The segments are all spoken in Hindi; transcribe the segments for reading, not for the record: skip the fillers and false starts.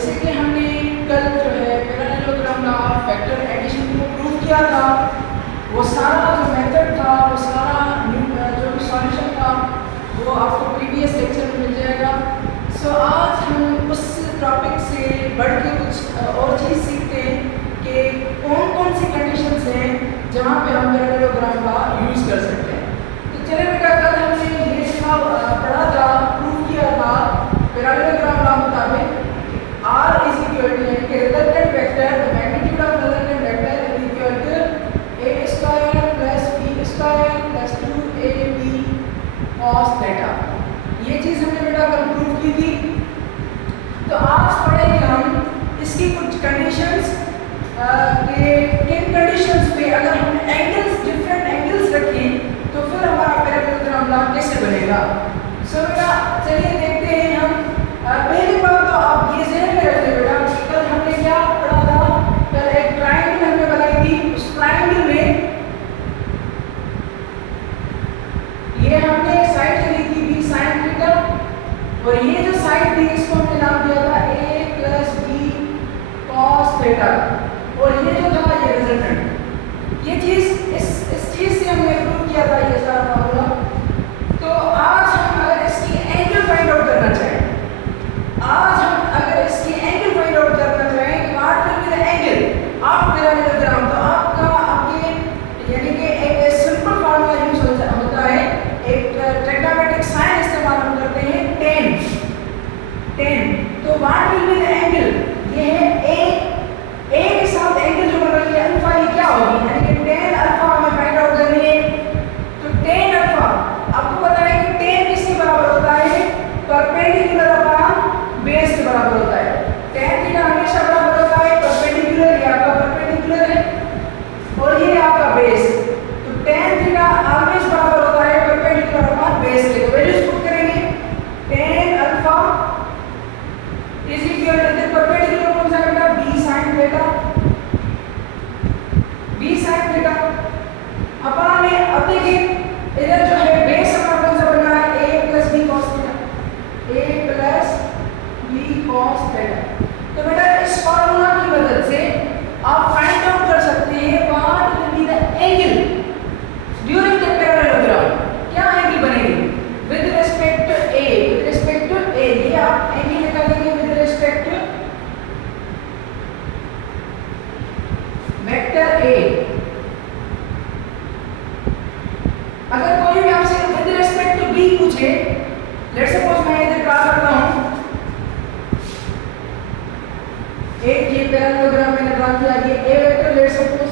जैसे कि हमने कल जो है parallelogram law of vector addition को प्रूव किया था, वो सारा जो मेथड था, वो सारा जो भी सॉल्यूशन था, वो आपको प्रीवियस लेक्चर में मिल जाएगा। सो आज हम उस टॉपिक से बढ़ के कुछ और चीज़ सीखते हैं कि कौन कौन सी कंडीशंस हैं जहाँ पे हम पैरेललोग्राम लॉ यूज़ कर सकते हैं। तो चलिए बेटा, कल हमने ये पढ़ा था, प्रूव किया था पैरेललोग्राम लॉ मुताबिक R is equal to यानी resultant vector, the magnitude of resultant vector is equal to a square plus b square plus 2ab cos theta. ये चीज़ हमने बेटा कल प्रूव की थी। तो आज पढ़ेंगे हम इसकी कुछ कंडीशंस कि किन कंडीशंस पे अगर हम एंगल्स डिफरेंट एंगल्स रखें तो फिर हमारा पैरेललोग्राम लॉ कैसे बनेगा। सो बेटा चलिए देखते हैं हम। पहली बात तो आप ये ज़हन में रखिए बेटा, कल हमने क्या पढ़ा था, कल एक ट्रायंगल हमने बनाई थी। उस ट्रायंगल में ये हमने साइड चली थी b sin थीटा, और ये जो साइड थी इसको हमने नाम दिया था a plus b cos theta, और ये जो था ये रिजल्टेंट। ये चीज़ इस चीज़ से हमने प्रूव किया था ये सारा फार्मूला। तो आज हम अगर इसकी एंगल फाइंड आउट करना चाहें, what will be the angle of parallelogram, तो आपके यानी कि एक सिंपल फार्मूला यूज होता है, एक ट्रिग्नोमेट्रिक साइन इस्तेमाल हम करते हैं tan। तो what will be the angle, ये है a के साथ एंगल जो बन रही है अल्फा, ये क्या होगी, यानी कि tan अल्फा हमें फाइंड आउट करनी है। तो tan अल्फा आपको पता है कि tan किसके बराबर होता है, परपेंडिकुलर अपॉन बेस के बराबर होता है। tan थीटा हमेशा बराबर होता है परपेंडिकुलर, ये आपका परपेंडिकुलर है और ये आपका बेस। तो tan थीटा ऑलवेज बराबर होता है परपेंडिकुलर अपॉन बेस के। तो वैल्यूज पुट करेंगे, tan alpha is equal to perpendicular कौन सा बेटा, b sin theta, b sin theta upon में। अब देखिए इधर जो है बेस हमारा कौन सा बनना है, a plus b cos theta, a plus b cos theta. तो बेटा इस फार्मूला की मदद से आप फाइंड आउट कर सकते हैं what will be the angle during the parallelogram. क्या एंगल बनेगी with respect to a, with respect to a, ये आप एंगल निकालेंगे with respect to vector a। अगर कोई भी आपसे विद रिस्पेक्ट टू b पूछे, लेट्स सपोज मैं इधर ड्रा करता हूं, एक ये पैरेललोग्राम मैंने ड्रा किया, ये a वेक्टर, लेट्स सपोज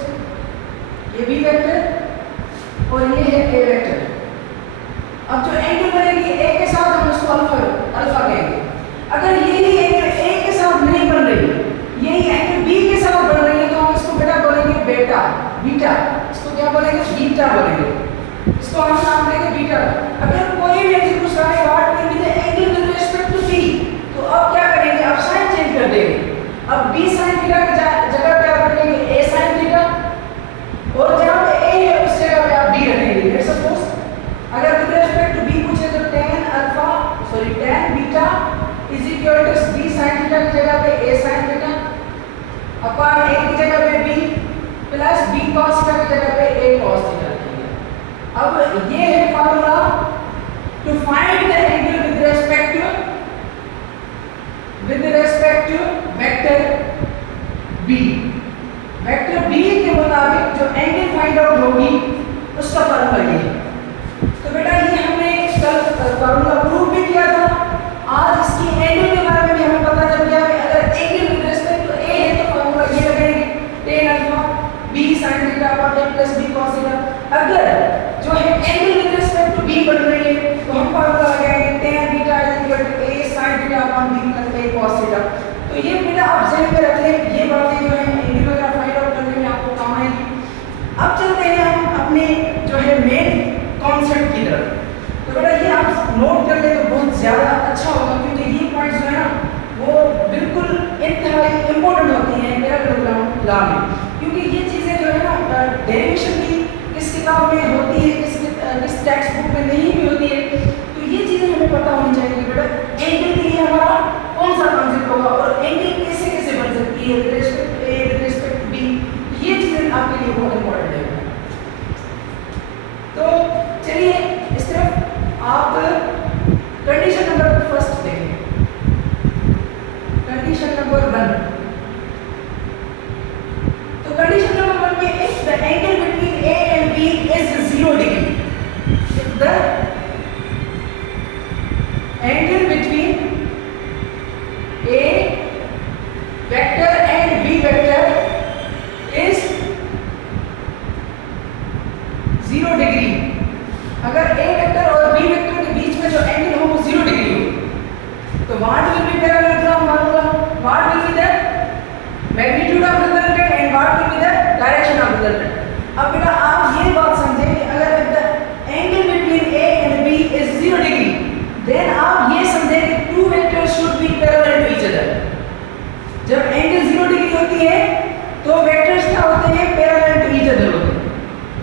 ये b वेक्टर और ये है a वेक्टर। अब जो एंगल बनेगी a के साथ हम उसको अल्फा कहेंगे। अगर यही एंगल a के साथ नहीं बन रही, यही एंगल b के साथ बन रही है, तो हम इसको बेटा बोलेंगे बीटा। इसको क्या बोलेंगे, बीटा बोलेंगे, इसको हम नाम देंगे बीटा। अगर कोई भी एंगल पूछ रहा है what will be the angle with respect to b, तो अब क्या करेंगे, अब साइन चेंज कर देंगे। अब b sin थीटा की जगह पे आप रखेंगे a sin थीटा, और जहां पे a है उस जगह पे आप b रखेंगे। लेट्स सपोज अगर विद रिस्पेक्ट टू b पूछे तो tan beta is equal to b sin theta की जगह पे a sin theta upon a की जगह पे b plus b cos theta की जगह पे a cos थीटा। अब ये है formula to find the angle with respect to vector b। Vector b के मुताबिक जो एंगल फाइंड आउट होगी उसका फार्मूला ये है। तो बेटा ये हमने कल फार्मूला प्रूव भी किया था। आज इसकी एंगल के बारे में भी हमें पता चल गया कि अगर angle with respect to a है तो फार्मूला ये लगेगा, tan alpha b sin theta upon a plus b cos theta. अगर जो है angle with respect to b बन रही है तो हम फार्मूला लगाएंगे tan beta is equal to a sin theta upon b plus a cos theta. तो ये बेटा आप ज़हन में रख लें, ये बातें जो है एंगल वगैरह फाइंड आउट करने में आपको काम आएगी। अब चलते हैं हम अपने जो है मेन कॉन्सेप्ट की तरफ। तो बेटा ये आप नोट कर ले तो बहुत ज़्यादा अच्छा होगा, क्योंकि ये पॉइंट्स जो है ना वो बिल्कुल इंतहाई इंपॉर्टेंट होती हैं पैरेललोग्राम लॉ में, क्योंकि ये चीज़ें जो है ना डेरिवेशन भी किस किताब में होती है, किस टेक्स्ट बुक में नहीं भी होती है। तो ये चीज़ें हमें पता होनी चाहिए कि बेटा एंगल के लिए हमारा कौन सा कॉन्सेप्ट होगा और angle angle between A vector and B vector is 0 degree. अगर ए वेक्टर और बी वेक्टर के बीच में जो एंगल हो वो 0 डिग्री हो, तो what will be parallelogram formula? What will be the magnitude of resultant and what will be the direction of resultant? अब बेटा आप ये बात समझें कि अगर the angle between A and B is 0 degree, then आप ये समझें कि two vectors should be parallel to each other. जब एंगल 0 डिग्री होती है तो वेक्टर्स क्या होते हैं? पैरेलल टू ईच अदर होते हैं,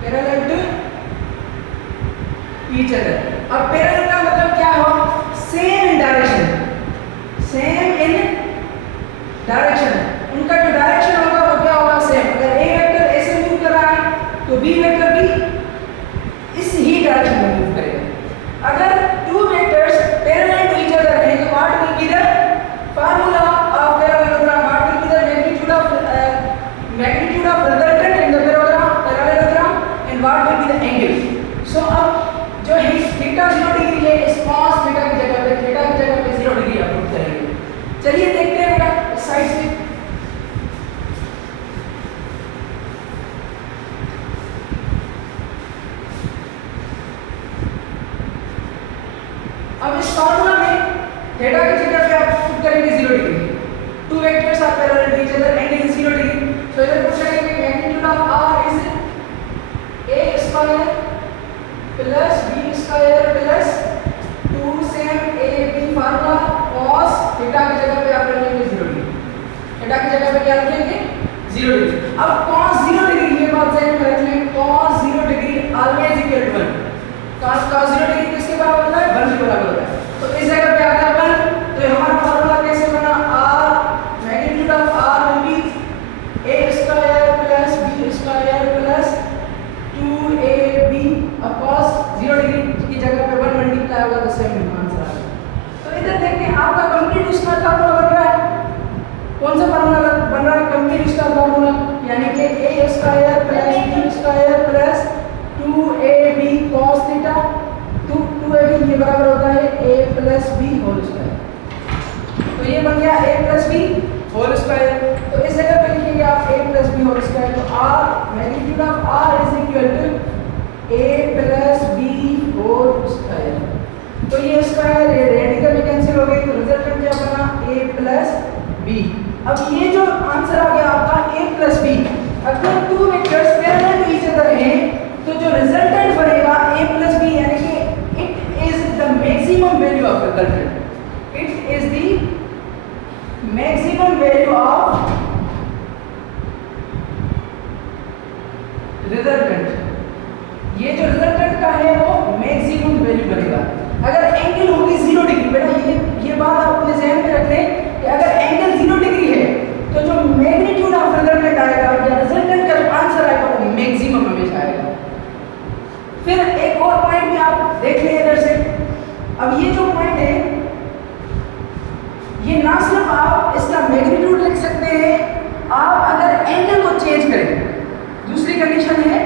पैरेलल टू ईच अदर। अब पैरेलल का मतलब क्या हुआ? Same in direction, same in direction. उनका जो डायरेक्शन होगा वो क्या होगा? सेम। अगर ए वेक्टर ऐसे मूव कर रहा है तो बी वेक्टर भी इस ही डायरेक्शन में मूव करेगा। अगर two vectors parallel to each other हैं तो what will be the formula of parallelogram? What will be the magnitude of resultant in the parallelogram and what will be the angle? So अब जो है थीटा 0 डिग्री है, इस cos थीटा की जगह पे 0 डिग्री आप पुट करेंगे। चलिए देखते हैं बेटा इस साइड से। अब इस फार्मूला में थीटा की जगह पे आप पुट करेंगे 0 degree. Two vectors are parallel to each other, angle is 0 degree. So इधर पुट करेंगे magnitude of r is a square plus b square plus 2 same a b formula cos theta की जगह पे आप रखेंगे 0 डिग्री। थीटा की जगह पे क्या रखेंगे? 0 डिग्री। अब cos 0 डिग्री ये बात ध्यान में रख लें, cos 0 degree always equal to 1। cos 0 डिग्री किसके बराबर होता है? 1 के बराबर होता है। तो इस जगह पे आ गया 1, तो हमारा फार्मूला कैसे बना? r magnitude of r will be a square plus b square plus 2ab। अब cos 0 डिग्री की जगह पे 1 मल्टीप्लाई होगा तो सेम आंसर आ जाएगा। तो इधर देखिए आपका कंप्लीट उसका फार्मूला बन रहा है। कौन सा फार्मूला बन रहा है? कंप्लीट उसका फार्मूला, यानी कि a square plus b square plus 2ab cos theta 2ab ये बराबर होता है a plus b whole square. तो ये बन गया a plus b whole square. तो इस जगह पे लिखेंगे आप a plus b whole square. तो r magnitude of r is equal to a plus b whole square. तो ये स्क्वायर रेडिकल में कैंसिल हो गई, तो रिजल्टेंट क्या बना? a plus b। अब ये जो आंसर आ गया आपका a प्लस b, अगर two vectors parallel to each other हैं तो जो रिजल्टेंट बनेगा a प्लस b, यानी कि it is the maximum value of resultant. It is the maximum value of resultant. ये जो रिजल्टेंट का है वो मैक्सिमम वैल्यू बनेगा। अगर एंगल होगी 0 डिग्री, बेटा ये बात आप अपने ज़हन में रख लें कि अगर एंगल 0 डिग्री है तो जो मैग्नीट्यूड ऑफ रिजल्टेंट आएगा या रिजल्टेंट का जो आंसर आएगा वो मैक्सिमम हमेशा आएगा। फिर एक और पॉइंट भी आप देख लें इधर से। अब ये जो पॉइंट है ये ना सिर्फ आप इसका मैग्नीट्यूड लिख सकते हैं, आप अगर एंगल को चेंज करें। दूसरी कंडीशन है,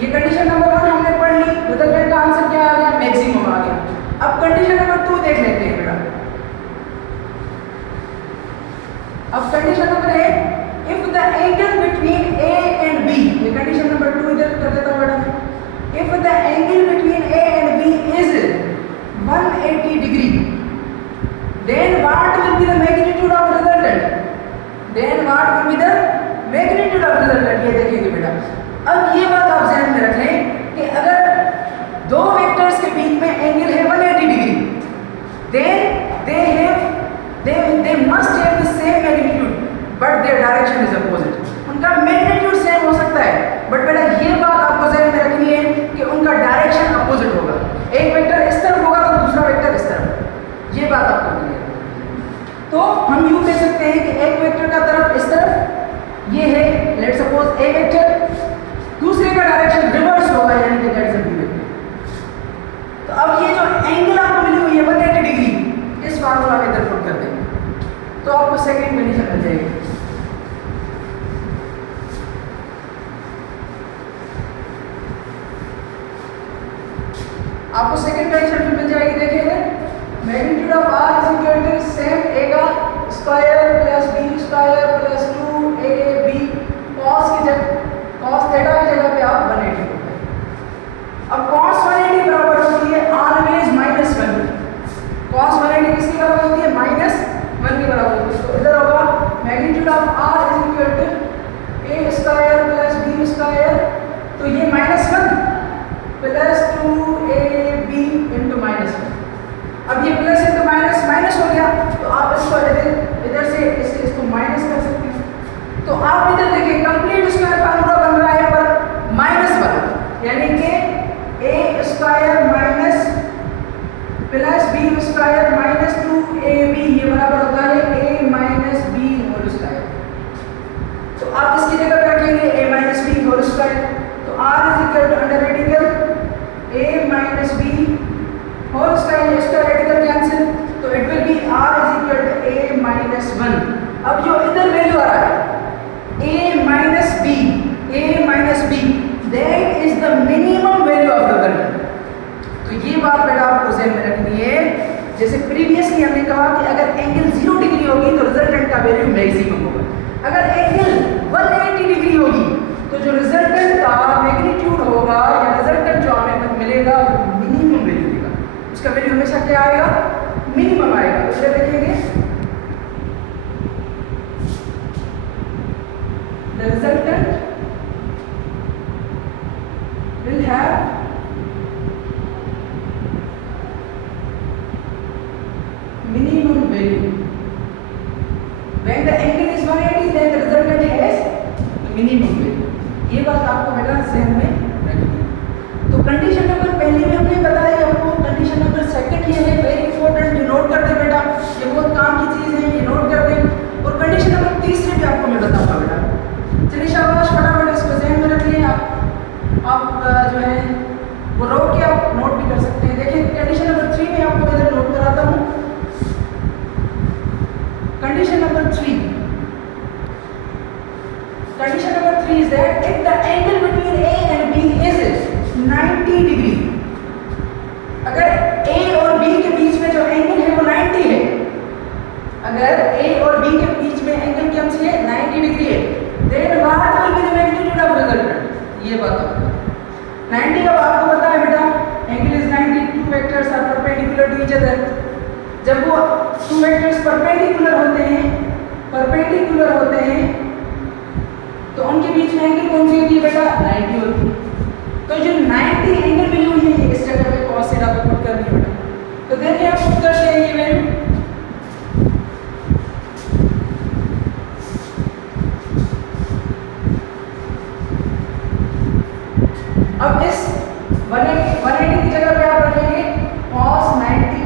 ये कंडीशन नंबर 1 हमने पढ़ ली, रिजल्टेंट का आंसर क्या आ गया? मैक्सिमम आ गया। अब कंडीशन नंबर 2 देख लेते हैं बेटा। अब कंडीशन नंबर है if the angle between a and b, ये कंडीशन नंबर 2 इधर कर देता हूं बेटा। If the angle between a and b is 180 degree, then what will be the magnitude of resultant? Then what will be the magnitude of resultant? ये देखिए बेटा। अब ये बात आप ध्यान में रख लें कि अगर दो वेक्टर्स के बीच में एंगल है 180 degree, then they must have the same magnitude but their direction is opposite। उनका मैग्नीट्यूड सेम हो सकता है बट बेटा ये बात आपको ध्यान में रखनी है कि उनका डायरेक्शन अपोजिट होगा। एक वेक्टर इस तरफ होगा तो दूसरा वेक्टर इस तरफ, ये बात आपको क्लियर है। तो हम यूं कह सकते हैं कि एक वेक्टर का तरफ इस तरफ ये है, लेट्स सपोज ए वेक्टर, दूसरे का डायरेक्शन रिवर्स होगा, यानी कि that is a B vector. तो अब ये जो एंगल आपको मिली हुई है 180 डिग्री, इस फार्मूला में इधर पुट कर देंगे तो आपको सेकंड कंडीशन मिल जाएगी। आपको सेकंड कंडीशन मिल जाएगी। देखिए प्लस 2ab इंटू माइनस 1। अब ये प्लस इंटू माइनस माइनस हो गया, तो आप इसको इधर से इसको माइनस कर सकते हैं। तो आप इधर देखिए कंप्लीट स्क्वायर फार्मूला बन रहा है पर माइनस वाला, यानी कि a square minus plus b square minus 2ab ये बराबर होता है a minus b whole square. तो आप इसकी जगह पे रखेंगे a minus b whole square, तो r is equal to under radical a minus b whole square, इसका रेडिकल कैंसिल, तो it will be r is equal to a minus 1। अब जो इधर वैल्यू आ रहा है a minus b that is the minimum value of the curve. तो ये बात बेटा आपको ध्यान में रखनी है। जैसे प्रीवियसली हमने कहा कि अगर एंगल 0 डिग्री होगी तो रिजल्टेंट का वैल्यू मैक्सिमम होगा, अगर एंगल 180 डिग्री होगी तो जो रिजल्टेंट का मैग्नीट्यूड होगा या रिजल्टेंट जो हमें मिलेगा वो मिनिमम वैल्यू देगा, उसका वैल्यू हमेशा क्या आएगा, मिनिमम आएगा। तो इसे देखेंगे the resultant will have minimum value when the angle is 180, then the resultant has the minimum value। ये बात आपको बेटा ध्यान में रखनी है। तो कंडीशन नंबर पहले में हमने बताया आपको, कंडीशन नंबर सेकंड ये है वेरी इंपॉर्टेंट, ये नोट कर दे बेटा, ये बहुत काम की चीज है, ये नोट कर दे। और कंडीशन नंबर तीसरे भी आपको मैं बताऊंगा बेटा। चलिए शाबाश, फटाफट इसको ध्यान में रख लें आप जो है वो रोक के आप नोट भी कर सकते हैं। देखिए कंडीशन नंबर 3 में आपको इधर नोट कराता हूँ। Condition number 3 is that if the angle between A and B is 90 degree, अगर A और B के बीच में जो एंगल है वो 90 है, अगर A और B के बीच में एंगल क्या है 90 डिग्री है, then what will be the magnitude of resultant। ये बात आपको 90 का आपको पता है बेटा, angle is 90, two vectors are perpendicular to each other. जब वो टू वेक्टर्स परपेंडिकुलर होते हैं तो उनके बीच में एंगल कौन सी होती है बेटा, 90 होती है। तो जो 90 एंगल वैल्यू है इस जगह पे cos थीटा पे पुट करनी है बेटा। तो देखिए आप पुट करते हैं ये वैल्यू, अब इस 180 की जगह पे आप रखेंगे cos 90।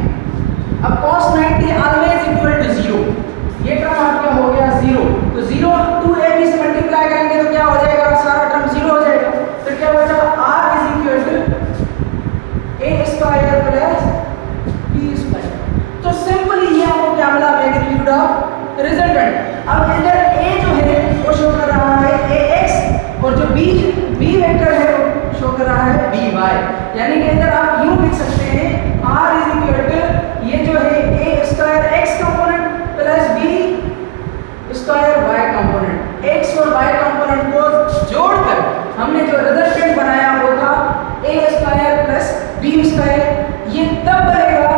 अब cos 90 ऑलवेज इक्वल टू 0, ये टर्म आपका हो गया 0, तो 0 2ab से मल्टीप्लाई करेंगे तो क्या हो जाएगा, सारा टर्म 0 हो जाएगा। तो क्या बचा, r is equal to a square plus b square. तो सिंपली ये आपको क्या मिला, मैग्नीट्यूड ऑफ रिजल्टेंट। अब इधर a जो है वो शो कर रहा है ax और जो b वेक्टर है शो कर रहा है by, यानी कि इधर आप यूं लिख सकते हैं r इज इक्वल टू ये जो है a square x component plus b square y component, x और y कंपोनेंट को जोड़कर हमने जो रिजल्टेंट बनाया वो था a square plus b square. ये तब बनेगा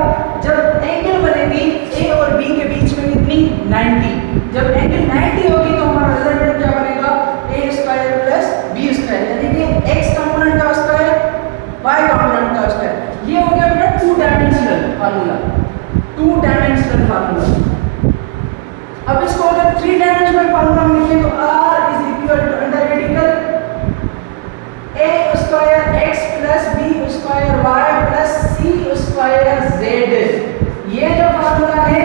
जब एंगल बनेगी a और b के बीच में कितनी, 90। जब एंगल 90 होगी तो हमारा रिजल्टेंट क्या बनेगा, a square plus b square, यानी कि x कंपोनेंट का स्क्वायर y कंपोनेंट का स्क्वायर। ये हो गया बेटा टू डायमेंशनल फार्मूला। अब इसको अगर 3 डायमेंशनल फार्मूला में लिखें तो r is equal to under radical a square x plus b square y plus c square z। ये जो फार्मूला है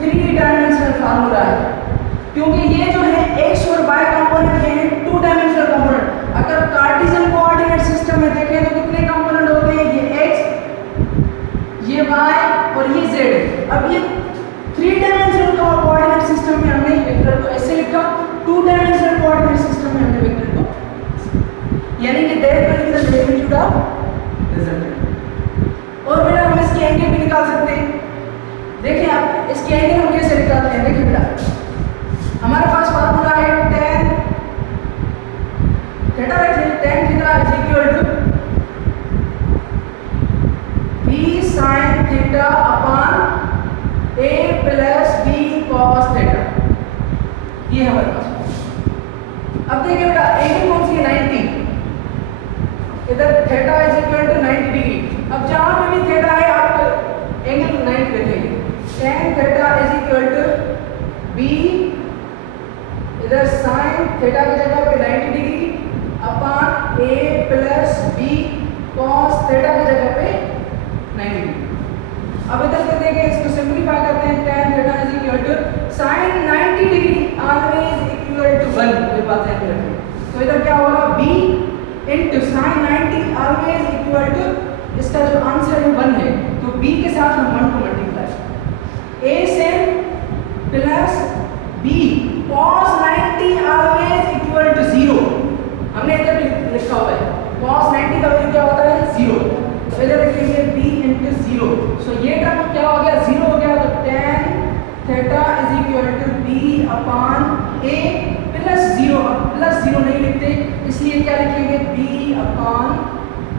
3 डायमेंशनल फार्मूला है, क्योंकि ये जो है x और y कंपोनेंट है 2 डायमेंशनल कंपोनेंट। अगर कार्टेशियन कोऑर्डिनेट सिस्टम में देखें तो कितने कंपोनेंट होते हैं, ये x, ये y और ये z। अब ये 3 डायमेंशनल कोऑर्डिनेट सिस्टम में हमने वेक्टर को ऐसे लिखा, 2 डायमेंशनल कोऑर्डिनेट सिस्टम में हमने वेक्टर को, यानी कि that will be the magnitude of resultant. और बेटा हम इसके एंगल भी निकाल सकते हैं। देखिए आप इसके एंगल हम कैसे निकालते हैं, देखिए बेटा हमारे पास फार्मूला है tan थीटा, रखिए tan theta is equal to b sin theta upon a plus b cos theta. ये हमारे पास। अब देखिए बेटा एंगल कौन सी है, 90। इधर theta is equal to 90 degree. अब जहाँ पे भी थीटा है आप एंगल 90 रखेंगे। tan theta is equal to B, इधर साइन थीटा की जगह पे 90 degree upon A plus B cos theta की जगह पे 90 डिग्री। अब इधर से देखें, इसको सिंपलीफाई करते हैं। tan theta is equal to sin 90 degree always equal to 1, ये बात ध्यान रखें। तो इधर क्या होगा, b into sin 90 always equal to, इसका जो आंसर है 1 है, तो b के साथ हम 1 को multiply, a sin plus b cos 90 always equal to 0। हमने इधर लिखा हुआ है cos 90 का वैल्यू क्या होता है 0, तो इधर लिखेंगे b into 0। सो ये टर्म क्या हो गया, 0 हो गया। तो tan theta is equal to b upon a plus 0। अब प्लस 0 नहीं लिखते, इसलिए क्या लिखेंगे b अपॉन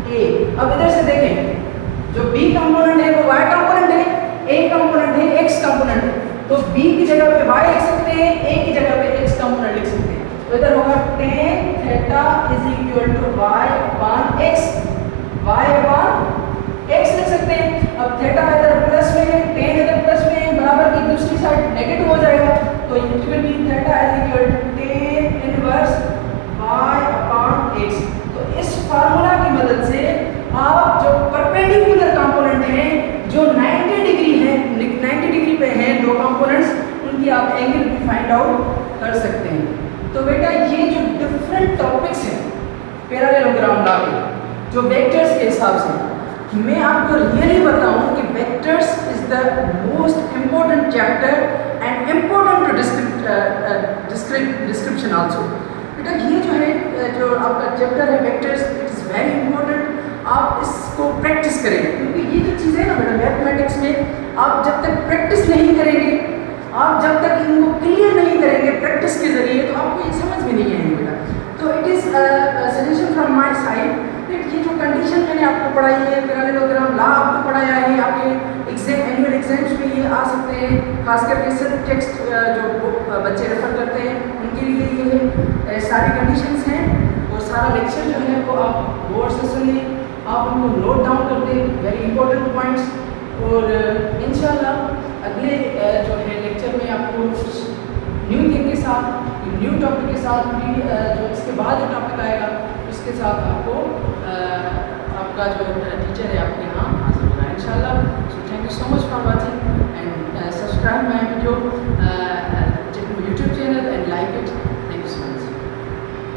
a। अब इधर से देखें, जो b कंपोनेंट है वो y कंपोनेंट है, a कंपोनेंट है x कंपोनेंट है, तो b की जगह पे y लिख सकते हैं, a की जगह पे x कंपोनेंट लिख सकते हैं। तो इधर होगा tan theta is equal to y upon x, y upon x लिख सकते हैं। अब थीटा इधर प्लस में है, tan इधर प्लस में है, बराबर की दूसरी साइड नेगेटिव हो जाएगा, तो it will be theta is equal to tan inverse y upon x। तो इस फार्मूला की मदद से आप जो परपेंडिकुलर कंपोनेंट हैं, जो 90 डिग्री है, 90 डिग्री पे हैं दो कंपोनेंट्स, उनकी आप एंगल भी फाइंड आउट कर सकते हैं। तो बेटा ये जो डिफरेंट टॉपिक्स हैं पैरेललोग्राम लॉ के, जो वेक्टर्स के हिसाब से, मैं आपको रियली बताऊं कि vectors is the most important chapter and important description also. बेटा ये जो है, जो आपका चैप्टर है vectors, it is very important. आप इसको प्रैक्टिस करें, क्योंकि ये जो चीज़ें ना बेटा मैथमेटिक्स में, आप जब तक प्रैक्टिस नहीं करेंगे, आप जब तक इनको क्लियर नहीं करेंगे प्रैक्टिस के जरिए, तो आपको ये समझ में नहीं आएंगे बेटा। तो it is suggestion from my side, ये जो कंडीशन मैंने आपको पढ़ाई है, पैरेललोग्राम लॉ आपको पढ़ाया है, आपके एग्जाम एनुअल एग्जाम्स में ये आ सकते हैं, खास करके सिर्फ टेक्स्ट जो बुक बच्चे रेफर करते हैं उनके लिए ये सारी कंडीशंस हैं। और सारा लेक्चर जो है वो आप गौर से सुनिए, आप उनको नोट डाउन कर दें, वेरी इंपॉर्टेंट पॉइंट्स। और इंशाल्लाह अगले जो है लेक्चर में आपको न्यू थिंग के साथ, न्यू टॉपिक के साथ भी, जो इसके बाद जो टॉपिक आएगा उसके साथ आपको आपका जो टीचर है आपके यहाँ हाजिर होगा इंशाल्लाह। So thank you so much for watching and subscribe my video.